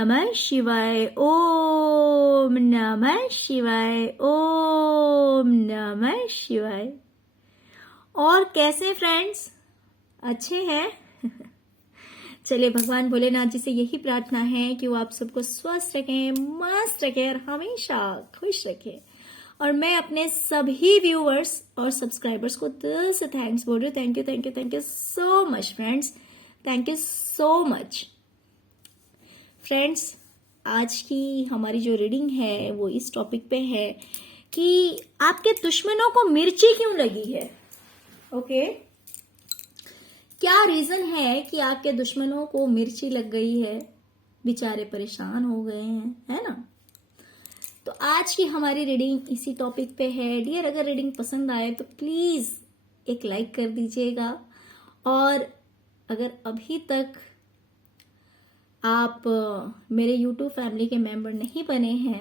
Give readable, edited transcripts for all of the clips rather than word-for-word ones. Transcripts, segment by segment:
नमः शिवाय, ओम नमः शिवाय, ओम नमः शिवाय। और कैसे फ्रेंड्स, अच्छे हैं? चलिए, भगवान भोलेनाथ जी से यही प्रार्थना है कि वो आप सबको स्वस्थ रखें, मस्त रखें और हमेशा खुश रखें। और मैं अपने सभी व्यूअर्स और सब्सक्राइबर्स को दिल से थैंक्स बोल रही हूँ। Thank you thank you thank you so much friends, thank you so much friends. आज की हमारी जो रीडिंग है वो इस टॉपिक पे है कि आपके दुश्मनों को मिर्ची क्यों लगी है। ओके, क्या रीजन है कि आपके दुश्मनों को मिर्ची लग गई है, बेचारे परेशान हो गए हैं, है ना। तो आज की हमारी रीडिंग इसी टॉपिक पे है। डियर, अगर रीडिंग पसंद आए तो प्लीज एक लाइक कर दीजिएगा, और अगर अभी तक आप मेरे YouTube फैमिली के मेंबर नहीं बने हैं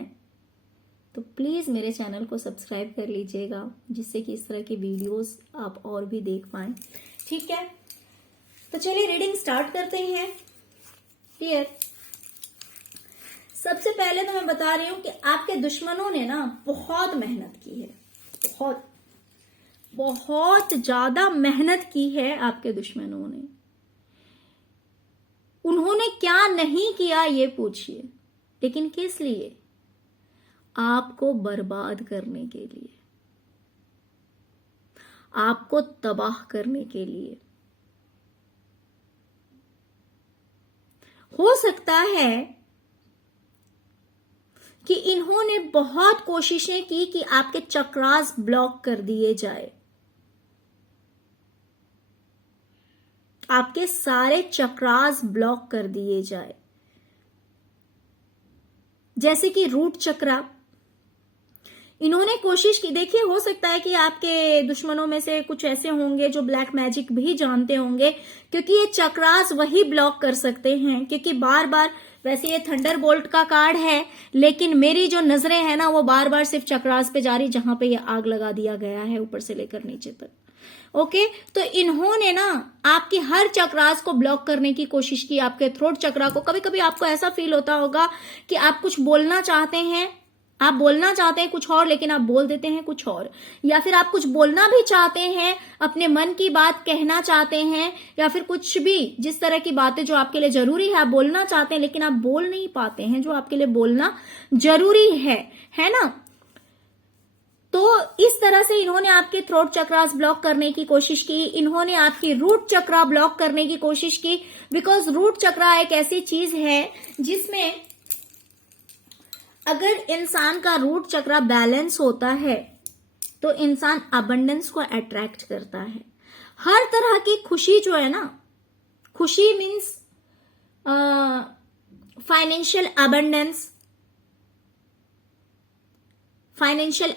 तो प्लीज मेरे चैनल को सब्सक्राइब कर लीजिएगा, जिससे कि इस तरह की वीडियोस आप और भी देख पाएं। ठीक है, तो चलिए रीडिंग स्टार्ट करते हैं। डियर, सबसे पहले तो मैं बता रही हूं कि आपके दुश्मनों ने ना बहुत मेहनत की है, बहुत बहुत ज्यादा मेहनत की है आपके दुश्मनों ने। उन्होंने क्या नहीं किया ये पूछिए, लेकिन किस लिए? आपको बर्बाद करने के लिए, आपको तबाह करने के लिए। हो सकता है कि इन्होंने बहुत कोशिशें की कि आपके चक्रास ब्लॉक कर दिए जाए, आपके सारे चक्रास ब्लॉक कर दिए जाए, जैसे कि रूट चक्रा। इन्होंने कोशिश की। देखिए, हो सकता है कि आपके दुश्मनों में से कुछ ऐसे होंगे जो ब्लैक मैजिक भी जानते होंगे, क्योंकि ये चक्रास वही ब्लॉक कर सकते हैं। क्योंकि बार बार, वैसे ये थंडर बोल्ट का कार्ड है, लेकिन मेरी जो नजरें हैं ना वो बार बार सिर्फ चक्रास पे जा रही, जहां पे ये आग लगा दिया गया है ऊपर से लेकर नीचे तक। ओके, तो इन्होंने ना आपकी हर चक्रास को ब्लॉक करने की कोशिश की, आपके थ्रोट चक्रा को। कभी कभी आपको ऐसा फील होता होगा कि आप कुछ बोलना चाहते हैं, आप बोलना चाहते हैं कुछ और, लेकिन आप बोल देते हैं कुछ और। या फिर आप कुछ बोलना भी चाहते हैं, अपने मन की बात कहना चाहते हैं, या फिर कुछ भी जिस तरह की बातें जो आपके लिए जरूरी है आप बोलना चाहते हैं, लेकिन आप बोल नहीं पाते हैं जो आपके लिए बोलना जरूरी है ना। तो इस तरह से इन्होंने आपके थ्रोट चक्रास ब्लॉक करने की कोशिश की, इन्होंने आपकी रूट चक्रा ब्लॉक करने की कोशिश की। बिकॉज रूट चक्रा एक ऐसी चीज है जिसमें अगर इंसान का रूट चक्रा बैलेंस होता है तो इंसान अबंडेंस को अट्रैक्ट करता है। हर तरह की खुशी जो है ना, खुशी मीन्स फाइनेंशियल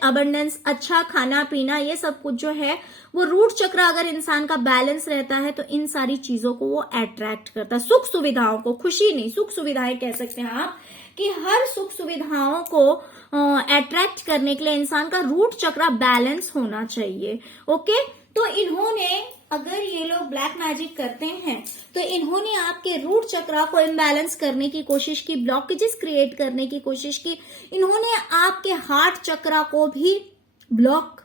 अबंडेंस, अच्छा खाना पीना, ये सब कुछ जो है वो रूट चक्र अगर इंसान का बैलेंस रहता है तो इन सारी चीजों को वो अट्रैक्ट करता है। सुख सुविधाओं को, खुशी नहीं, सुख सुविधाएं कह सकते हैं आप, कि हर सुख सुविधाओं को अट्रैक्ट करने के लिए इंसान का रूट चक्र बैलेंस होना चाहिए। ओके, तो इन्होंने, अगर ये लोग ब्लैक मैजिक करते हैं तो इन्होंने आपके रूट चक्रा को इम्बैलेंस करने की कोशिश की, ब्लॉकेजेस क्रिएट करने की कोशिश की। इन्होंने आपके हार्ट चक्रा को भी ब्लॉक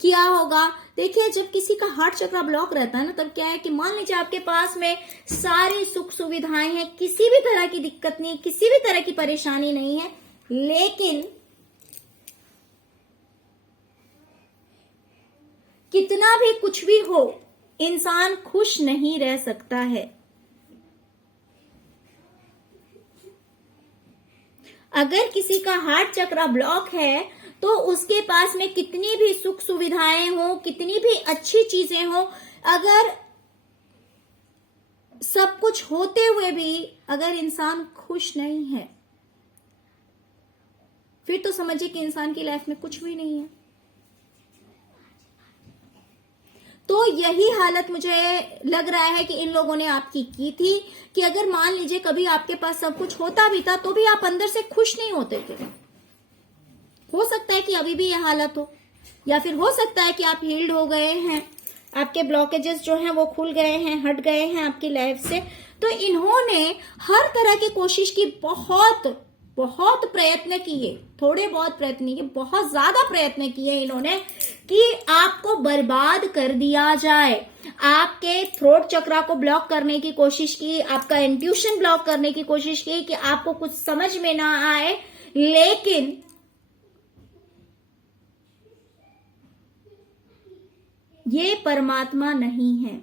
किया होगा। देखिए, जब किसी का हार्ट चक्रा ब्लॉक रहता है ना, तब क्या है कि मान लीजिए आपके पास में सारी सुख सुविधाएं हैं, किसी भी तरह की दिक्कत नहीं, किसी भी तरह की परेशानी नहीं है, लेकिन कितना भी कुछ भी हो, इंसान खुश नहीं रह सकता है। अगर किसी का हार्ट चक्रा ब्लॉक है तो उसके पास में कितनी भी सुख सुविधाएं हो, कितनी भी अच्छी चीजें हो, अगर सब कुछ होते हुए भी अगर इंसान खुश नहीं है, फिर तो समझिए कि इंसान की लाइफ में कुछ भी नहीं है। तो यही हालत मुझे लग रहा है कि इन लोगों ने आपकी की थी, कि अगर मान लीजिए कभी आपके पास सब कुछ होता भी था तो भी आप अंदर से खुश नहीं होते थे। हो सकता है कि अभी भी यह हालत हो, या फिर हो सकता है कि आप हील्ड हो गए हैं, आपके ब्लॉकेजेस जो हैं वो खुल गए हैं, हट गए हैं आपकी लाइफ से। तो इन्होंने हर तरह की कोशिश की, बहुत बहुत प्रयत्न किए, थोड़े बहुत प्रयत्न नहीं किए, बहुत ज्यादा प्रयत्न किए इन्होंने कि आपको बर्बाद कर दिया जाए। आपके थ्रोट चक्रा को ब्लॉक करने की कोशिश की, आपका इंट्यूशन ब्लॉक करने की कोशिश की कि आपको कुछ समझ में ना आए। लेकिन ये परमात्मा नहीं है।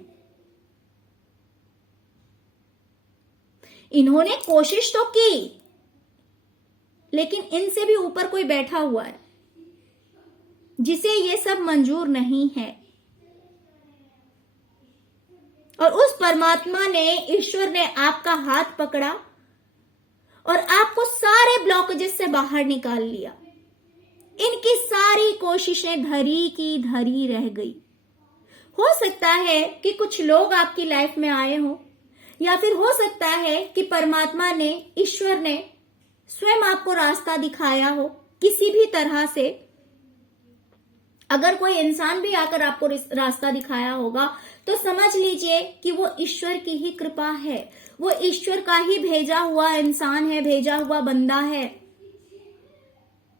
इन्होंने कोशिश तो की, लेकिन इनसे भी ऊपर कोई बैठा हुआ है जिसे ये सब मंजूर नहीं है। और उस परमात्मा ने, ईश्वर ने आपका हाथ पकड़ा और आपको सारे ब्लॉकेजेस से बाहर निकाल लिया। इनकी सारी कोशिशें धरी की धरी रह गई। हो सकता है कि कुछ लोग आपकी लाइफ में आए हो, या फिर हो सकता है कि परमात्मा ने, ईश्वर ने स्वयं आपको रास्ता दिखाया हो किसी भी तरह से। अगर कोई इंसान भी आकर आपको रास्ता दिखाया होगा तो समझ लीजिए कि वो ईश्वर की ही कृपा है, वो ईश्वर का ही भेजा हुआ इंसान है, भेजा हुआ बंदा है।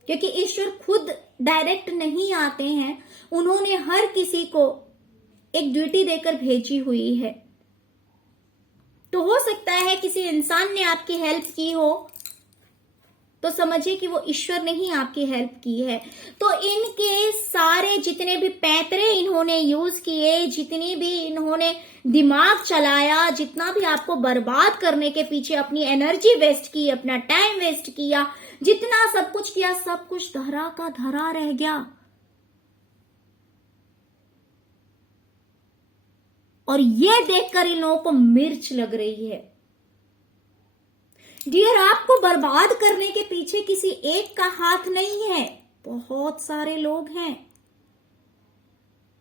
क्योंकि ईश्वर खुद डायरेक्ट नहीं आते हैं, उन्होंने हर किसी को एक ड्यूटी देकर भेजी हुई है। तो हो सकता है किसी इंसान ने आपकी हेल्प की हो, तो समझिए कि वो ईश्वर ने ही आपकी हेल्प की है। तो इनके सारे जितने भी पैतरे इन्होंने यूज किए, जितनी भी इन्होंने दिमाग चलाया, जितना भी आपको बर्बाद करने के पीछे अपनी एनर्जी वेस्ट की, अपना टाइम वेस्ट किया, जितना सब कुछ किया, सब कुछ धरा का धरा रह गया। और ये देखकर इन लोगों को मिर्च लग रही है। डियर, आपको बर्बाद करने के पीछे किसी एक का हाथ नहीं है, बहुत सारे लोग हैं,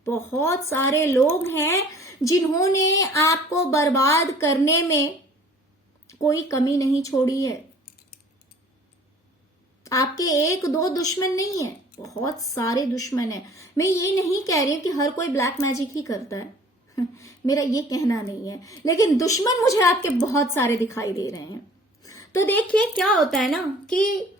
बहुत सारे लोग हैं जिन्होंने आपको बर्बाद करने में कोई कमी नहीं छोड़ी है। आपके एक दो दुश्मन नहीं है, बहुत सारे दुश्मन है। मैं ये नहीं कह रही हूं कि हर कोई ब्लैक मैजिक ही करता है मेरा ये कहना नहीं है, लेकिन दुश्मन मुझे आपके बहुत सारे दिखाई दे रहे हैं। तो देखिए क्या होता है ना कि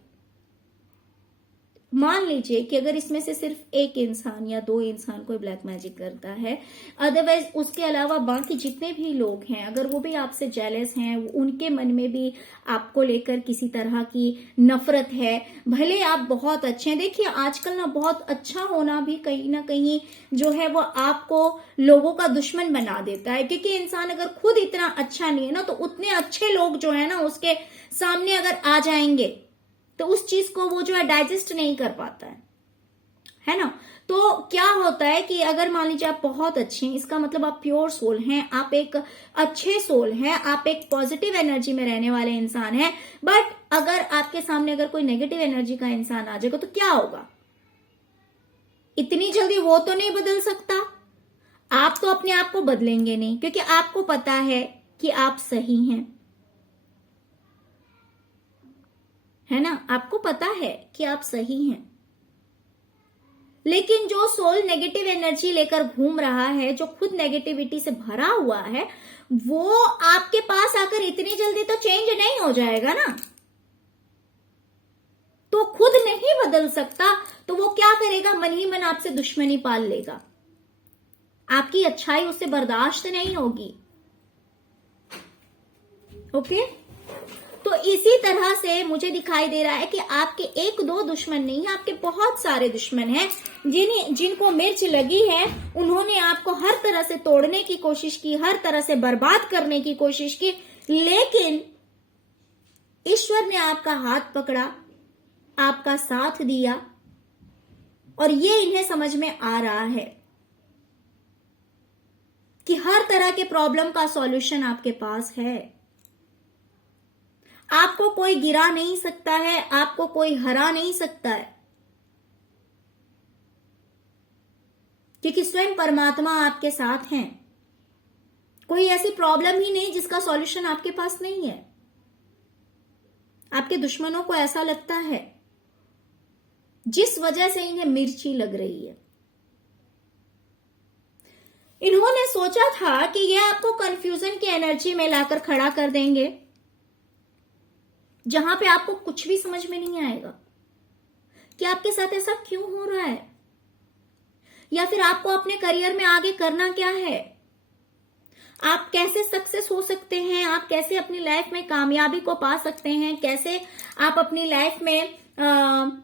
मान लीजिए कि अगर इसमें से सिर्फ एक इंसान या दो इंसान कोई ब्लैक मैजिक करता है, अदरवाइज उसके अलावा बाकी जितने भी लोग हैं, अगर वो भी आपसे जेलस हैं, उनके मन में भी आपको लेकर किसी तरह की नफरत है, भले आप बहुत अच्छे हैं। देखिए आजकल ना बहुत अच्छा होना भी कहीं ना कहीं जो है वो आपको लोगों का दुश्मन बना देता है। क्योंकि इंसान अगर खुद इतना अच्छा नहीं है ना, तो उतने अच्छे लोग जो है ना उसके सामने अगर आ जाएंगे तो उस चीज को वो जो है डाइजेस्ट नहीं कर पाता है ना। तो क्या होता है कि अगर मान लीजिए आप बहुत अच्छे हैं, इसका मतलब आप प्योर सोल हैं, आप एक अच्छे सोल हैं, आप एक पॉजिटिव एनर्जी में रहने वाले इंसान हैं। बट अगर आपके सामने अगर कोई नेगेटिव एनर्जी का इंसान आ जाएगा तो क्या होगा? इतनी जल्दी वो तो नहीं बदल सकता, आप तो अपने आप को बदलेंगे नहीं, क्योंकि आपको पता है कि आप सही हैं, है ना। आपको पता है कि आप सही हैं। लेकिन जो सोल नेगेटिव एनर्जी लेकर घूम रहा है, जो खुद नेगेटिविटी से भरा हुआ है, वो आपके पास आकर इतनी जल्दी तो चेंज नहीं हो जाएगा ना। तो खुद नहीं बदल सकता तो वो क्या करेगा? मन ही मन आपसे दुश्मनी पाल लेगा, आपकी अच्छाई उससे बर्दाश्त नहीं होगी। ओके, तो इसी तरह से मुझे दिखाई दे रहा है कि आपके एक दो दुश्मन नहीं, आपके बहुत सारे दुश्मन हैं जिनको मिर्च लगी है। उन्होंने आपको हर तरह से तोड़ने की कोशिश की, हर तरह से बर्बाद करने की कोशिश की, लेकिन ईश्वर ने आपका हाथ पकड़ा, आपका साथ दिया, और ये इन्हें समझ में आ रहा है कि हर तरह के प्रॉब्लम का सॉल्यूशन आपके पास है। आपको कोई गिरा नहीं सकता है, आपको कोई हरा नहीं सकता है, क्योंकि स्वयं परमात्मा आपके साथ हैं। कोई ऐसी प्रॉब्लम ही नहीं जिसका सॉल्यूशन आपके पास नहीं है। आपके दुश्मनों को ऐसा लगता है, जिस वजह से इन्हें मिर्ची लग रही है। इन्होंने सोचा था कि ये आपको कंफ्यूजन की एनर्जी में लाकर खड़ा कर देंगे, जहां पे आपको कुछ भी समझ में नहीं आएगा कि आपके साथ ऐसा क्यों हो रहा है, या फिर आपको अपने करियर में आगे करना क्या है, आप कैसे सक्सेस हो सकते हैं, आप कैसे अपनी लाइफ में कामयाबी को पा सकते हैं, कैसे आप अपनी लाइफ में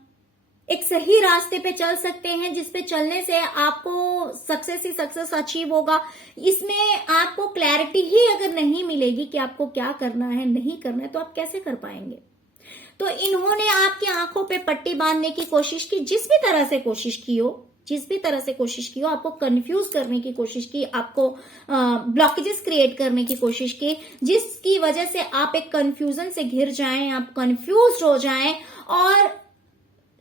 एक सही रास्ते पे चल सकते हैं जिसपे चलने से आपको सक्सेस ही सक्सेस अचीव होगा। इसमें आपको क्लैरिटी ही अगर नहीं मिलेगी कि आपको क्या करना है, नहीं करना है, तो आप कैसे कर पाएंगे। तो इन्होंने आपकी आंखों पे पट्टी बांधने की कोशिश की, जिस भी तरह से कोशिश की हो, आपको कंफ्यूज करने की कोशिश की, आपको ब्लॉकेजेस क्रिएट करने की कोशिश की, जिसकी वजह से आप एक कंफ्यूजन से घिर जाएं, आप कंफ्यूज हो जाएं और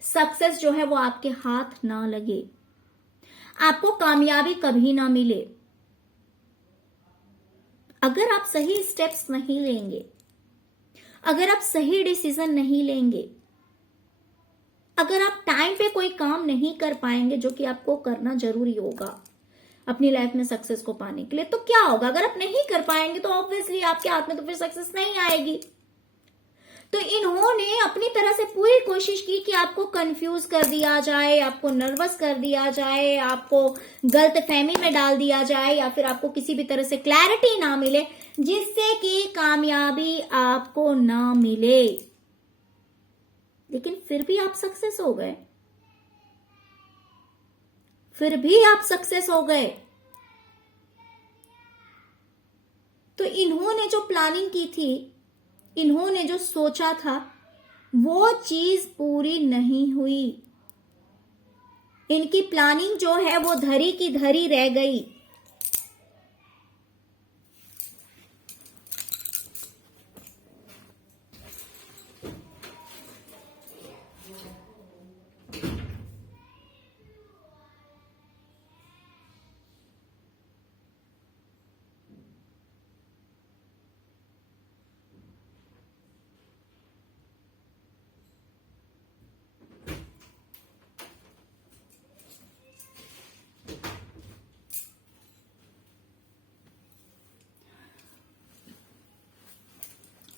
सक्सेस जो है वो आपके हाथ ना लगे, आपको कामयाबी कभी ना मिले। अगर आप सही स्टेप्स नहीं लेंगे, अगर आप सही डिसीजन नहीं लेंगे, अगर आप टाइम पे कोई काम नहीं कर पाएंगे जो कि आपको करना जरूरी होगा अपनी लाइफ में सक्सेस को पाने के लिए, तो क्या होगा। अगर आप नहीं कर पाएंगे तो ऑब्वियसली आपके हाथ में तो फिर सक्सेस नहीं आएगी। तो इन्होंने अपनी तरह से पूरी कोशिश की कि आपको कंफ्यूज कर दिया जाए, आपको नर्वस कर दिया जाए, आपको गलतफहमी में डाल दिया जाए, या फिर आपको किसी भी तरह से क्लैरिटी ना मिले जिससे कि कामयाबी आपको ना मिले। लेकिन फिर भी आप सक्सेस हो गए, फिर भी आप सक्सेस हो गए। तो इन्होंने जो प्लानिंग की थी, इन्होंने जो सोचा था, वो चीज पूरी नहीं हुई। इनकी प्लानिंग जो है वो धरी की धरी रह गई।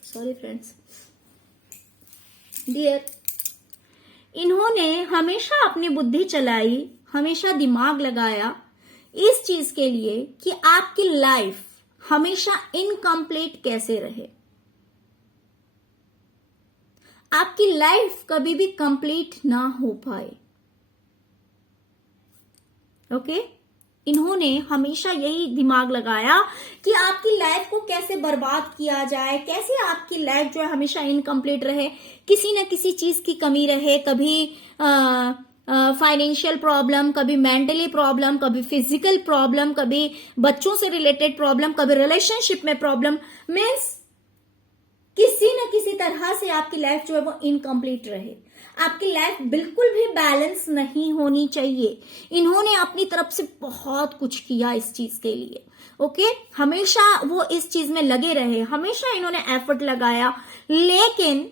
सॉरी फ्रेंड्स, डियर, इन्होंने हमेशा अपनी बुद्धि चलाई, हमेशा दिमाग लगाया इस चीज के लिए कि आपकी लाइफ हमेशा इनकम्प्लीट कैसे रहे, आपकी लाइफ कभी भी कंप्लीट ना हो पाए। ओके, इन्होंने हमेशा यही दिमाग लगाया कि आपकी लाइफ को कैसे बर्बाद किया जाए, कैसे आपकी लाइफ जो है हमेशा इनकम्प्लीट रहे, किसी न किसी चीज की कमी रहे, कभी फाइनेंशियल प्रॉब्लम, कभी मेंटली प्रॉब्लम, कभी फिजिकल प्रॉब्लम, कभी बच्चों से रिलेटेड प्रॉब्लम, कभी रिलेशनशिप में प्रॉब्लम। मीन्स किसी न किसी तरह से आपकी लाइफ जो है वो इनकम्प्लीट रहे, आपकी लाइफ बिल्कुल भी बैलेंस नहीं होनी चाहिए। इन्होंने अपनी तरफ से बहुत कुछ किया इस चीज के लिए। ओके, हमेशा वो इस चीज में लगे रहे, हमेशा इन्होंने एफर्ट लगाया, लेकिन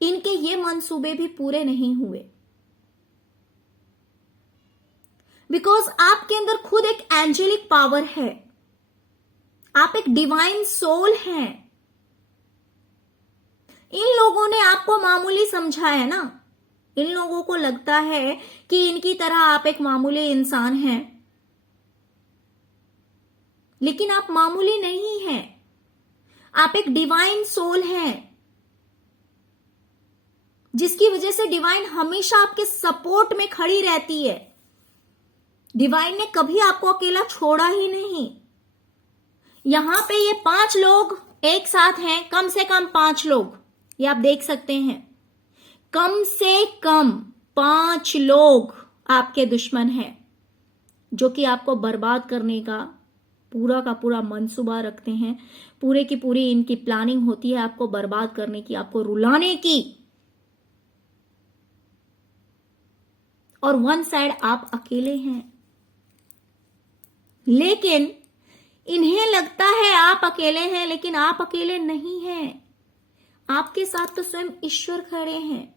इनके ये मंसूबे भी पूरे नहीं हुए। बिकॉज आपके अंदर खुद एक एंजेलिक पावर है, आप एक डिवाइन सोल हैं। इन लोगों ने आपको मामूली समझा है ना, इन लोगों को लगता है कि इनकी तरह आप एक मामूली इंसान हैं, लेकिन आप मामूली नहीं हैं, आप एक डिवाइन सोल हैं, जिसकी वजह से डिवाइन हमेशा आपके सपोर्ट में खड़ी रहती है। डिवाइन ने कभी आपको अकेला छोड़ा ही नहीं। यहां पे ये 5 लोग एक साथ हैं, कम से कम 5 लोग, ये आप देख सकते हैं, कम से कम 5 लोग आपके दुश्मन हैं जो कि आपको बर्बाद करने का पूरा मंसूबा रखते हैं। पूरे की पूरी इनकी प्लानिंग होती है आपको बर्बाद करने की, आपको रुलाने की। और वन साइड आप अकेले हैं, लेकिन इन्हें लगता है आप अकेले हैं, लेकिन आप अकेले नहीं हैं। आपके साथ तो स्वयं ईश्वर खड़े हैं,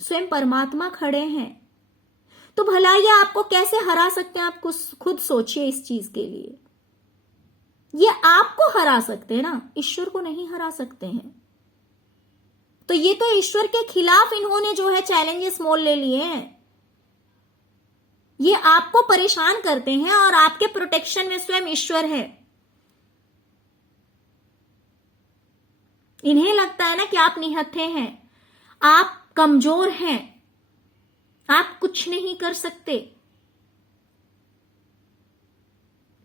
स्वयं परमात्मा खड़े हैं। तो भला ये आपको कैसे हरा सकते हैं, आप खुद सोचिए इस चीज के लिए। ये आपको हरा सकते हैं ना, ईश्वर को नहीं हरा सकते हैं। तो ये तो ईश्वर के खिलाफ इन्होंने जो है चैलेंजेस मोल ले लिए हैं। ये आपको परेशान करते हैं और आपके प्रोटेक्शन में स्वयं ईश्वर है। इन्हें लगता है ना कि आप निहत्थे हैं, आप कमजोर हैं, आप कुछ नहीं कर सकते।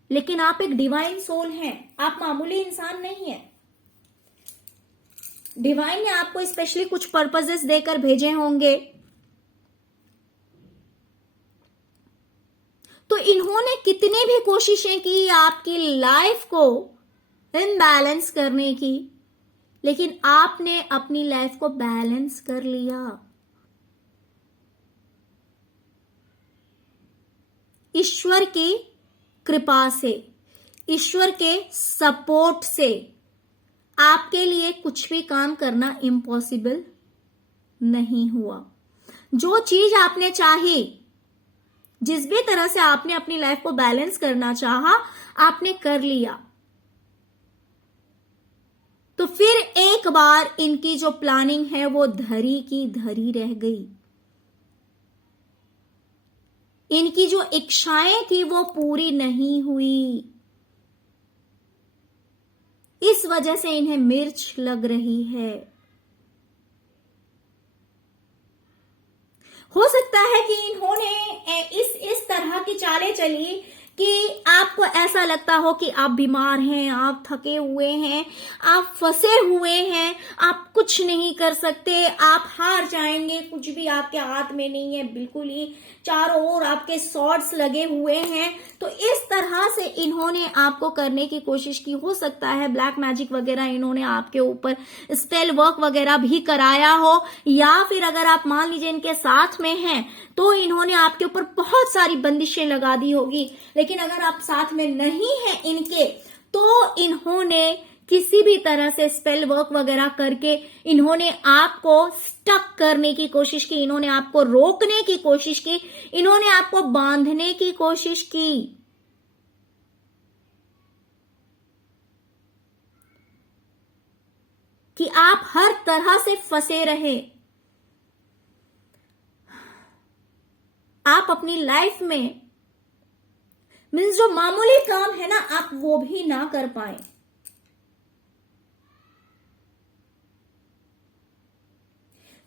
लेकिन आप एक डिवाइन सोल हैं, आप मामूली इंसान नहीं हैं। डिवाइन ने आपको स्पेशली कुछ पर्पसेस देकर भेजे होंगे। तो इन्होंने कितनी भी कोशिशें की आपकी लाइफ को इम्बैलेंस करने की, लेकिन आपने अपनी लाइफ को बैलेंस कर लिया। ईश्वर की कृपा से, ईश्वर के सपोर्ट से आपके लिए कुछ भी काम करना इम्पॉसिबल नहीं हुआ। जो चीज आपने चाही, जिस भी तरह से आपने अपनी लाइफ को बैलेंस करना चाहा, आपने कर लिया। तो फिर एक बार इनकी जो प्लानिंग है वो धरी की धरी रह गई। इनकी जो इच्छाएं थी वो पूरी नहीं हुई। इस वजह से इन्हें मिर्च लग रही है। हो सकता है कि इन्होंने इस तरह की चालें चली कि आपको ऐसा लगता हो कि आप बीमार हैं, आप थके हुए हैं, आप फंसे हुए हैं, आप कुछ नहीं कर सकते, आप हार जाएंगे, कुछ भी आपके हाथ में नहीं है, बिल्कुल ही चारों ओर आपके सॉर्ड्स लगे हुए हैं। तो इस तरह से इन्होंने आपको करने की कोशिश की। हो सकता है ब्लैक मैजिक वगैरह इन्होंने आपके ऊपर स्पेल वर्क वगैरह भी कराया हो, या फिर अगर आप मान लीजिए इनके साथ में हैं तो इन्होंने आपके ऊपर बहुत सारी बंदिशें लगा दी होगी। लेकिन अगर आप साथ में नहीं हैं इनके, तो इन्होंने किसी भी तरह से स्पेल वर्क वगैरह करके इन्होंने आपको स्टक करने की कोशिश की, इन्होंने आपको रोकने की कोशिश की, इन्होंने आपको बांधने की कोशिश की। कि आप हर तरह से फंसे रहे, आप अपनी लाइफ में मीन्स जो मामूली काम है ना, आप वो भी ना कर पाए।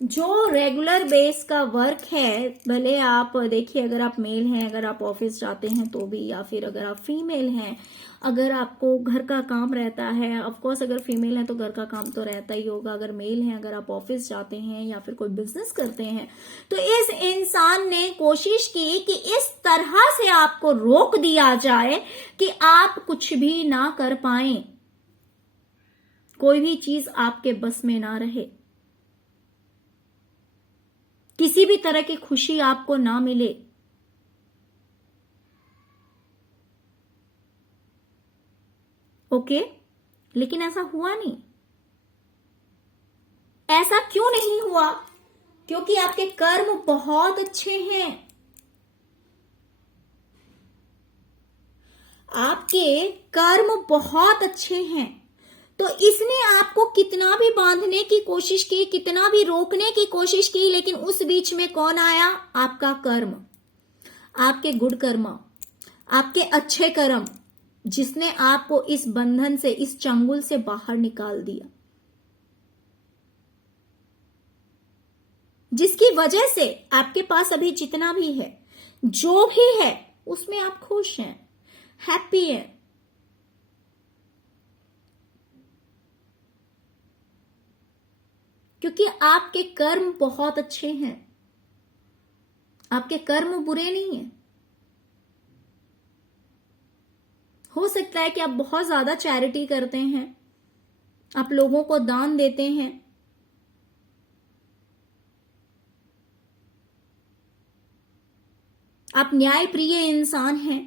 जो रेगुलर बेस का वर्क है, भले आप देखिए अगर आप मेल हैं, अगर आप ऑफिस जाते हैं तो भी, या फिर अगर आप फीमेल हैं, अगर आपको घर का काम रहता है, ऑफ कोर्स अगर फीमेल है तो घर का काम तो रहता ही होगा। अगर मेल है, अगर आप ऑफिस जाते हैं या फिर कोई बिजनेस करते हैं, तो इस इंसान ने कोशिश की कि इस तरह से आपको रोक दिया जाए कि आप कुछ भी ना कर पाएं, कोई भी चीज आपके बस में ना रहे, किसी भी तरह की खुशी आपको ना मिले। ओके, लेकिन ऐसा हुआ नहीं। ऐसा क्यों नहीं हुआ? क्योंकि आपके कर्म बहुत अच्छे हैं। आपके कर्म बहुत अच्छे हैं। तो इसने आपको कितना भी बांधने की कोशिश की, कितना भी रोकने की कोशिश की, लेकिन उस बीच में कौन आया? आपका कर्म, आपके गुड कर्म, आपके अच्छे कर्म, जिसने आपको इस बंधन से, इस चंगुल से बाहर निकाल दिया, जिसकी वजह से आपके पास अभी जितना भी है, जो भी है, उसमें आप खुश हैं, हैप्पी हैं। क्योंकि आपके कर्म बहुत अच्छे हैं, आपके कर्म बुरे नहीं हैं। हो सकता है कि आप बहुत ज्यादा चैरिटी करते हैं, आप लोगों को दान देते हैं, आप न्याय प्रिय इंसान हैं,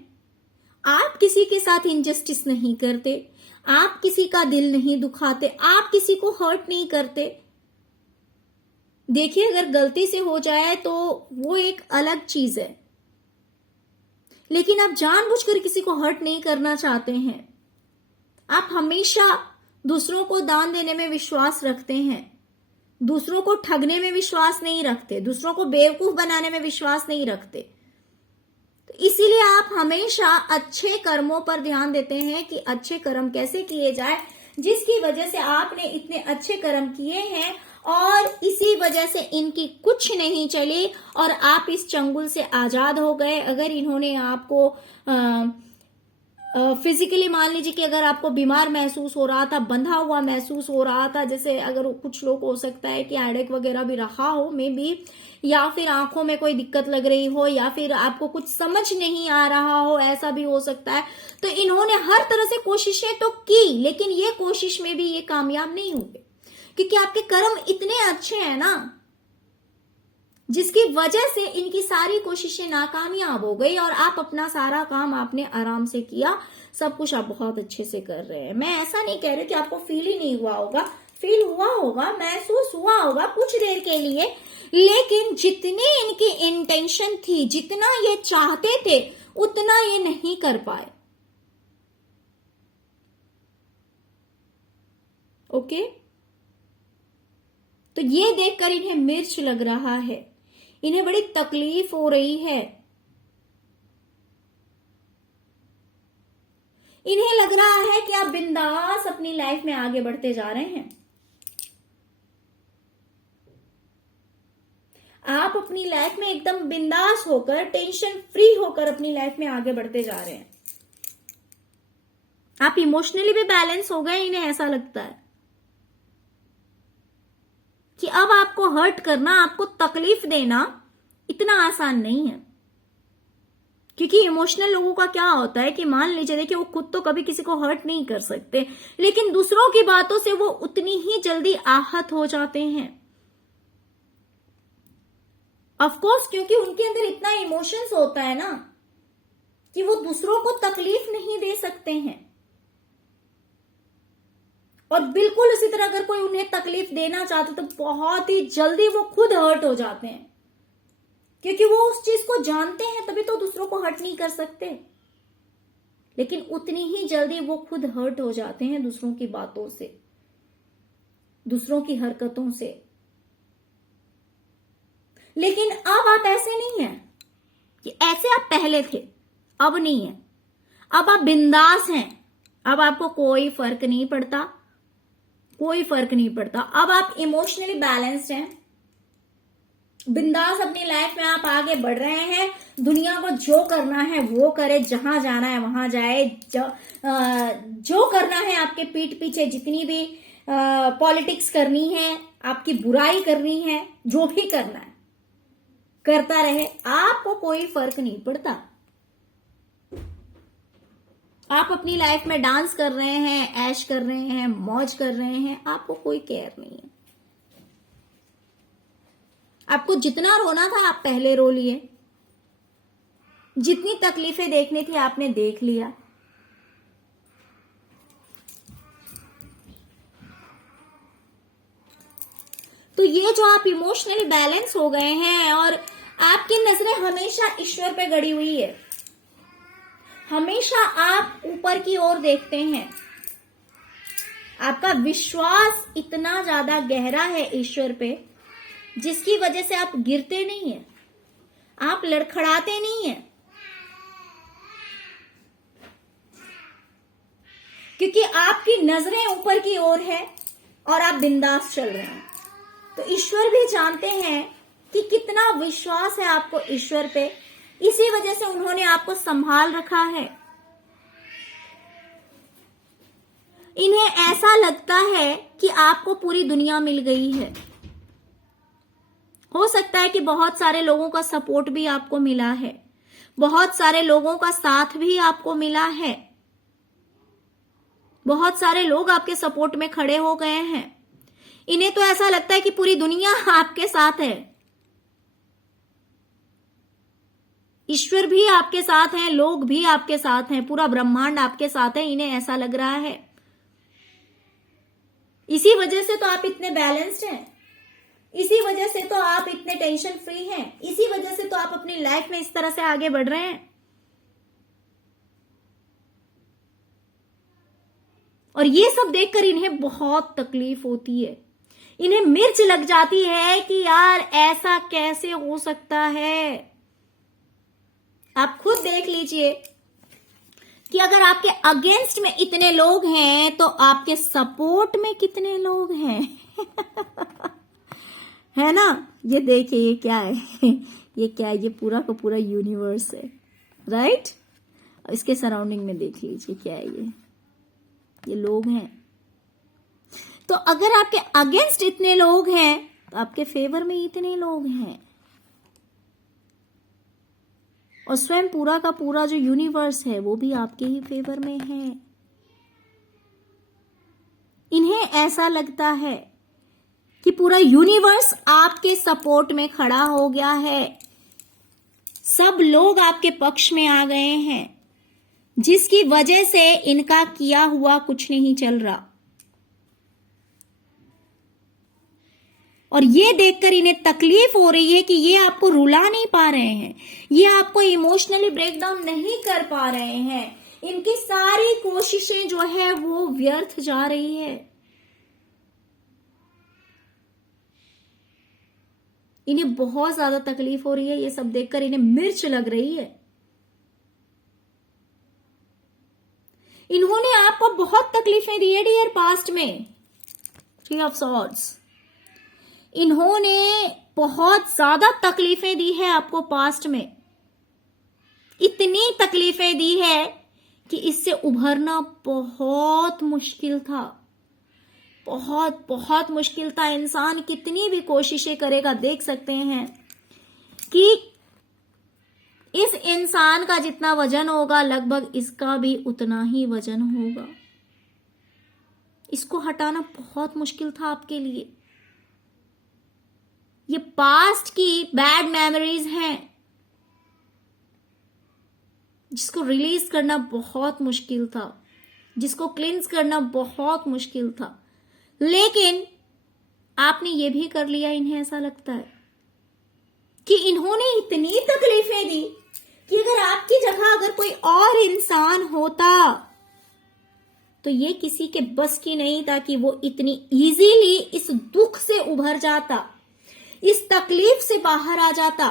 आप किसी के साथ इनजस्टिस नहीं करते, आप किसी का दिल नहीं दुखाते, आप किसी को हर्ट नहीं करते। देखिए, अगर गलती से हो जाए तो वो एक अलग चीज है, लेकिन आप जानबूझकर किसी को हर्ट नहीं करना चाहते हैं। आप हमेशा दूसरों को दान देने में विश्वास रखते हैं, दूसरों को ठगने में विश्वास नहीं रखते, दूसरों को बेवकूफ बनाने में विश्वास नहीं रखते। तो इसीलिए आप हमेशा अच्छे कर्मों पर ध्यान देते हैं कि अच्छे कर्म कैसे किए जाए, जिसकी वजह से आपने इतने अच्छे कर्म किए हैं और इसी वजह से इनकी कुछ नहीं चली और आप इस चंगुल से आजाद हो गए। अगर इन्होंने आपको फिजिकली मान लीजिए कि अगर आपको बीमार महसूस हो रहा था, बंधा हुआ महसूस हो रहा था, जैसे अगर कुछ लोग हो सकता है कि हेडेक वगैरह भी रहा हो मे बी, या फिर आंखों में कोई दिक्कत लग रही हो, या फिर आपको कुछ समझ नहीं आ रहा हो, ऐसा भी हो सकता है। तो इन्होंने हर तरह से कोशिशें तो की, लेकिन ये कोशिश में भी ये कामयाब नहीं हुए, क्योंकि आपके कर्म इतने अच्छे हैं ना, जिसकी वजह से इनकी सारी कोशिशें नाकामयाब हो गई और आप अपना सारा काम आपने आराम से किया। सब कुछ आप बहुत अच्छे से कर रहे हैं। मैं ऐसा नहीं कह रही कि आपको फील ही नहीं हुआ होगा, फील हुआ होगा, महसूस हुआ होगा कुछ देर के लिए, लेकिन जितनी इनकी इंटेंशन थी, जितना ये चाहते थे, उतना ये नहीं कर पाए। ओके, तो ये देखकर इन्हें मिर्च लग रहा है, इन्हें बड़ी तकलीफ हो रही है। इन्हें लग रहा है कि आप बिंदास अपनी लाइफ में आगे बढ़ते जा रहे हैं। आप अपनी लाइफ में एकदम बिंदास होकर, टेंशन फ्री होकर अपनी लाइफ में आगे बढ़ते जा रहे हैं। आप इमोशनली भी बैलेंस हो गए। इन्हें ऐसा लगता है कि अब आपको हर्ट करना, आपको तकलीफ देना इतना आसान नहीं है। क्योंकि इमोशनल लोगों का क्या होता है कि मान लीजिए, देखिए, वो खुद तो कभी किसी को हर्ट नहीं कर सकते, लेकिन दूसरों की बातों से वो उतनी ही जल्दी आहत हो जाते हैं। ऑफ कोर्स, क्योंकि उनके अंदर इतना इमोशंस होता है ना कि वो दूसरों को तकलीफ नहीं दे सकते हैं। और बिल्कुल उसी तरह अगर कोई उन्हें तकलीफ देना चाहते तो बहुत ही जल्दी वो खुद हर्ट हो जाते हैं, क्योंकि वो उस चीज को जानते हैं, तभी तो दूसरों को हर्ट नहीं कर सकते। लेकिन उतनी ही जल्दी वो खुद हर्ट हो जाते हैं दूसरों की बातों से, दूसरों की हरकतों से। लेकिन अब आप ऐसे नहीं हैं कि ऐसे आप पहले थे, अब नहीं है। अब आप बिंदास हैं, अब आपको कोई फर्क नहीं पड़ता, कोई फर्क नहीं पड़ता। अब आप इमोशनली बैलेंस्ड हैं, बिंदास अपनी लाइफ में आप आगे बढ़ रहे हैं। दुनिया को जो करना है वो करे, जहां जाना है वहां जाए, जो करना है आपके पीठ पीछे जितनी भी पॉलिटिक्स करनी है, आपकी बुराई करनी है, जो भी करना है करता रहे, आपको कोई फर्क नहीं पड़ता। आप अपनी लाइफ में डांस कर रहे हैं, ऐश कर रहे हैं, मौज कर रहे हैं, आपको कोई केयर नहीं है। आपको जितना रोना था आप पहले रो लिए, जितनी तकलीफें देखनी थी आपने देख लिया। तो ये जो आप इमोशनली बैलेंस हो गए हैं और आपकी नजरें हमेशा ईश्वर पे गड़ी हुई है, हमेशा आप ऊपर की ओर देखते हैं, आपका विश्वास इतना ज्यादा गहरा है ईश्वर पे, जिसकी वजह से आप गिरते नहीं हैं, आप लड़खड़ाते नहीं हैं, क्योंकि आपकी नजरें ऊपर की ओर है और आप बिंदास चल रहे हैं। तो ईश्वर भी जानते हैं कि कितना विश्वास है आपको ईश्वर पे, इसी वजह से उन्होंने आपको संभाल रखा है। इन्हें ऐसा लगता है कि आपको पूरी दुनिया मिल गई है। हो सकता है कि बहुत सारे लोगों का सपोर्ट भी आपको मिला है, बहुत सारे लोगों का साथ भी आपको मिला है, बहुत सारे लोग आपके सपोर्ट में खड़े हो गए हैं। इन्हें तो ऐसा लगता है कि पूरी दुनिया आपके साथ है, ईश्वर भी आपके साथ हैं, लोग भी आपके साथ हैं, पूरा ब्रह्मांड आपके साथ है। इन्हें ऐसा लग रहा है, इसी वजह से तो आप इतने बैलेंस्ड हैं, इसी वजह से तो आप इतने टेंशन फ्री हैं, इसी वजह से तो आप अपनी लाइफ में इस तरह से आगे बढ़ रहे हैं। और ये सब देखकर इन्हें बहुत तकलीफ होती है, इन्हें मिर्च लग जाती है कि यार ऐसा कैसे हो सकता है। आप खुद देख लीजिए कि अगर आपके अगेंस्ट में इतने लोग हैं तो आपके सपोर्ट में कितने लोग हैं। है ना। ये देखिए ये क्या है, ये क्या है, ये पूरा का पूरा यूनिवर्स है, राइट। इसके सराउंडिंग में देख लीजिए क्या है, ये लोग हैं। तो अगर आपके अगेंस्ट इतने लोग हैं तो आपके फेवर में इतने लोग हैं, और स्वयं पूरा का पूरा जो यूनिवर्स है वो भी आपके ही फेवर में है। इन्हें ऐसा लगता है कि पूरा यूनिवर्स आपके सपोर्ट में खड़ा हो गया है, सब लोग आपके पक्ष में आ गए हैं, जिसकी वजह से इनका किया हुआ कुछ नहीं चल रहा। और ये देखकर इन्हें तकलीफ हो रही है कि ये आपको रुला नहीं पा रहे हैं, ये आपको इमोशनली ब्रेक डाउन नहीं कर पा रहे हैं, इनकी सारी कोशिशें जो है वो व्यर्थ जा रही है। इन्हें बहुत ज्यादा तकलीफ हो रही है, ये सब देखकर इन्हें मिर्च लग रही है। इन्होंने आपको बहुत तकलीफें दी है डियर पास्ट में। थ्री ऑफ सॉर्ड्स, इन्होंने बहुत ज्यादा तकलीफें दी है आपको पास्ट में, इतनी तकलीफें दी है कि इससे उभरना बहुत मुश्किल था, बहुत बहुत मुश्किल था। इंसान कितनी भी कोशिशें करेगा, देख सकते हैं कि इस इंसान का जितना वजन होगा लगभग इसका भी उतना ही वजन होगा। इसको हटाना बहुत मुश्किल था आपके लिए। ये पास्ट की बैड मेमोरीज हैं जिसको रिलीज करना बहुत मुश्किल था, जिसको क्लींस करना बहुत मुश्किल था, लेकिन आपने ये भी कर लिया। इन्हें ऐसा लगता है कि इन्होंने इतनी तकलीफें दी कि अगर आपकी जगह अगर कोई और इंसान होता तो ये किसी के बस की नहीं था कि वो इतनी इजीली इस दुख से उभर जाता, इस तकलीफ से बाहर आ जाता।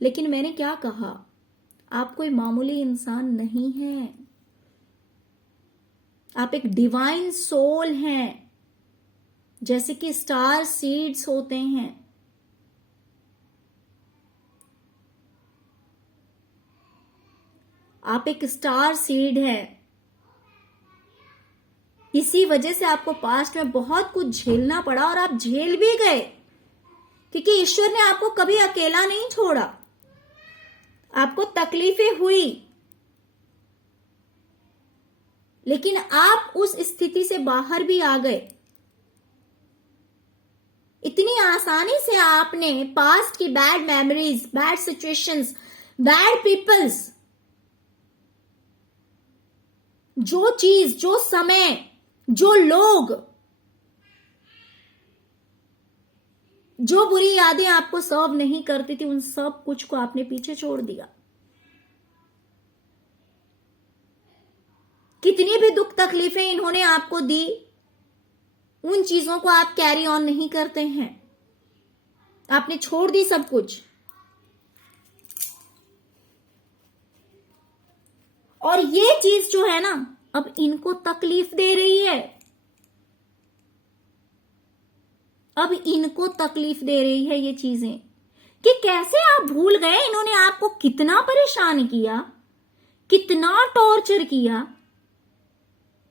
लेकिन मैंने क्या कहा, आप कोई मामूली इंसान नहीं हैं, आप एक डिवाइन सोल हैं, जैसे कि स्टार सीड्स होते हैं। आप एक स्टार सीड है। इसी वजह से आपको पास्ट में बहुत कुछ झेलना पड़ा और आप झेल भी गए, क्योंकि ईश्वर ने आपको कभी अकेला नहीं छोड़ा। आपको तकलीफें हुई, लेकिन आप उस स्थिति से बाहर भी आ गए। इतनी आसानी से आपने पास्ट की bad memories, bad situations, bad peoples, जो चीज, जो समय, जो लोग, जो बुरी यादें आपको सर्व नहीं करती थी, उन सब कुछ को आपने पीछे छोड़ दिया। कितनी भी दुख तकलीफें इन्होंने आपको दी, उन चीजों को आप कैरी ऑन नहीं करते हैं, आपने छोड़ दी सब कुछ। और ये चीज जो है ना, अब इनको तकलीफ दे रही है, अब इनको तकलीफ दे रही है ये चीजें, कि कैसे आप भूल गए। इन्होंने आपको कितना परेशान किया, कितना टॉर्चर किया,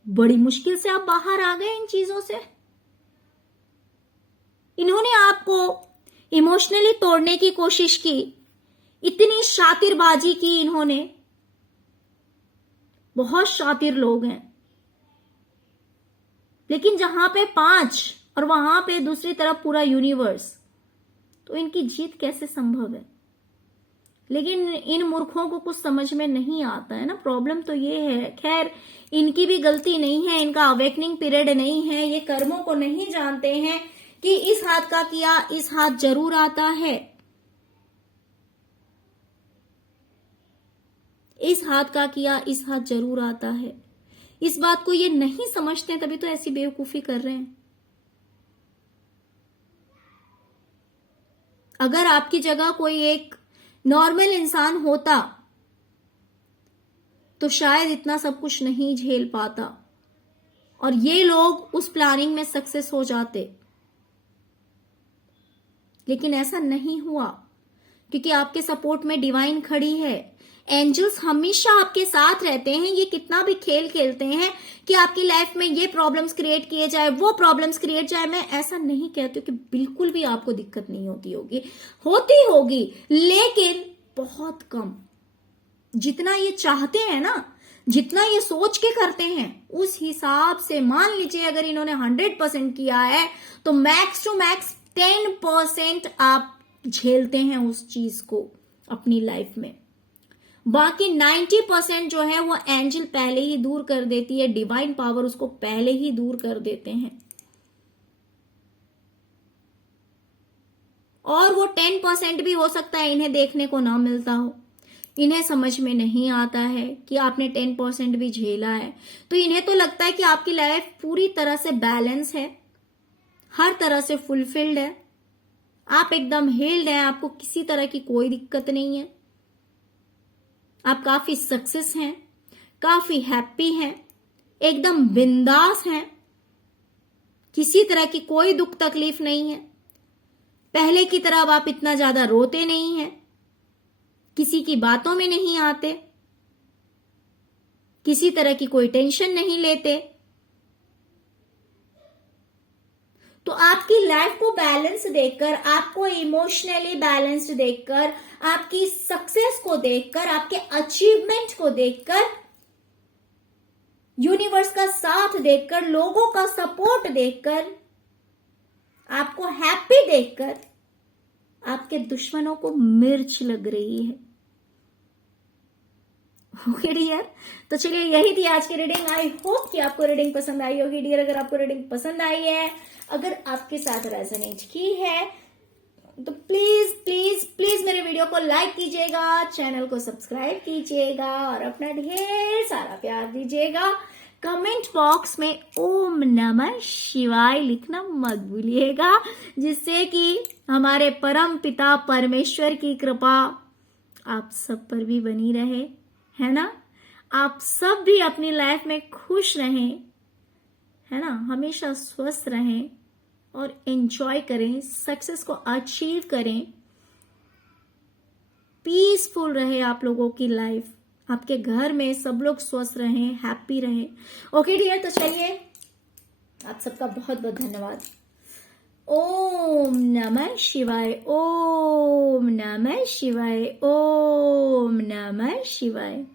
बड़ी मुश्किल से आप बाहर आ गए इन चीजों से। इन्होंने आपको इमोशनली तोड़ने की कोशिश की, इतनी शातिरबाजी की इन्होंने। बहुत शातिर लोग हैं, लेकिन जहां पे 5 और वहां पे दूसरी तरफ पूरा यूनिवर्स, तो इनकी जीत कैसे संभव है। लेकिन इन मूर्खों को कुछ समझ में नहीं आता है ना। प्रॉब्लम तो ये है, खैर इनकी भी गलती नहीं है, इनका अवेकनिंग पीरियड नहीं है, ये कर्मों को नहीं जानते हैं कि इस हाथ का किया इस हाथ जरूर आता है। इस हाथ का किया इस हाथ जरूर आता है। इस बात को ये नहीं समझते, तभी तो ऐसी बेवकूफी कर रहे हैं। अगर आपकी जगह कोई एक नॉर्मल इंसान होता तो शायद इतना सब कुछ नहीं झेल पाता और ये लोग उस प्लानिंग में सक्सेस हो जाते। लेकिन ऐसा नहीं हुआ क्योंकि आपके सपोर्ट में डिवाइन खड़ी है। एंजल्स हमेशा आपके साथ रहते हैं। ये कितना भी खेल खेलते हैं कि आपकी लाइफ में ये प्रॉब्लम्स क्रिएट किए जाए, वो प्रॉब्लम्स क्रिएट जाए, मैं ऐसा नहीं कहती कि बिल्कुल भी आपको दिक्कत नहीं होती होगी, लेकिन बहुत कम। जितना ये चाहते हैं ना, जितना ये सोच के करते हैं, उस हिसाब से मान लीजिए अगर इन्होंने 100% किया है तो मैक्स टू मैक्स 10% आप झेलते हैं उस चीज को अपनी लाइफ में। बाकी 90% जो है वो एंजल पहले ही दूर कर देती है, डिवाइन पावर उसको पहले ही दूर कर देते हैं। और वो 10% भी हो सकता है इन्हें देखने को ना मिलता हो, इन्हें समझ में नहीं आता है कि आपने 10% भी झेला है। तो इन्हें तो लगता है कि आपकी लाइफ पूरी तरह से बैलेंस है, हर तरह से फुलफिल्ड है, आप एकदम हील्ड हैं, आपको किसी तरह की कोई दिक्कत नहीं है, आप काफी सक्सेस हैं, काफी हैप्पी हैं, एकदम बिंदास हैं, किसी तरह की कोई दुख तकलीफ नहीं है। पहले की तरह अब आप इतना ज्यादा रोते नहीं हैं, किसी की बातों में नहीं आते, किसी तरह की कोई टेंशन नहीं लेते। तो आपकी लाइफ को बैलेंस देखकर, आपको इमोशनली बैलेंस्ड देखकर, आपकी सक्सेस को देखकर, आपके अचीवमेंट को देखकर, यूनिवर्स का साथ देखकर, लोगों का सपोर्ट देखकर, आपको हैप्पी देखकर आपके दुश्मनों को मिर्च लग रही है। ओके डियर, तो चलिए यही थी आज की रीडिंग। आई होप कि आपको रीडिंग पसंद आई होगी डियर। अगर आपको रीडिंग पसंद आई है, अगर आपके साथ रेजोनेट की है, तो प्लीज प्लीज प्लीज मेरे वीडियो को लाइक कीजिएगा, चैनल को सब्सक्राइब कीजिएगा और अपना ढेर सारा प्यार दीजिएगा। कमेंट बॉक्स में ओम नमः शिवाय लिखना मत भूलिएगा, जिससे कि हमारे परम पिता परमेश्वर की कृपा आप सब पर भी बनी रहे, है ना। आप सब भी अपनी लाइफ में खुश रहें, है ना, हमेशा स्वस्थ रहें और एंजॉय करें, सक्सेस को अचीव करें, पीसफुल रहे आप लोगों की लाइफ, आपके घर में सब लोग स्वस्थ रहें, हैप्पी रहें। ओके डियर, तो चलिए आप सबका बहुत बहुत धन्यवाद। ओम नमः शिवाय, ओम नमः शिवाय, ओम नमः शिवाय।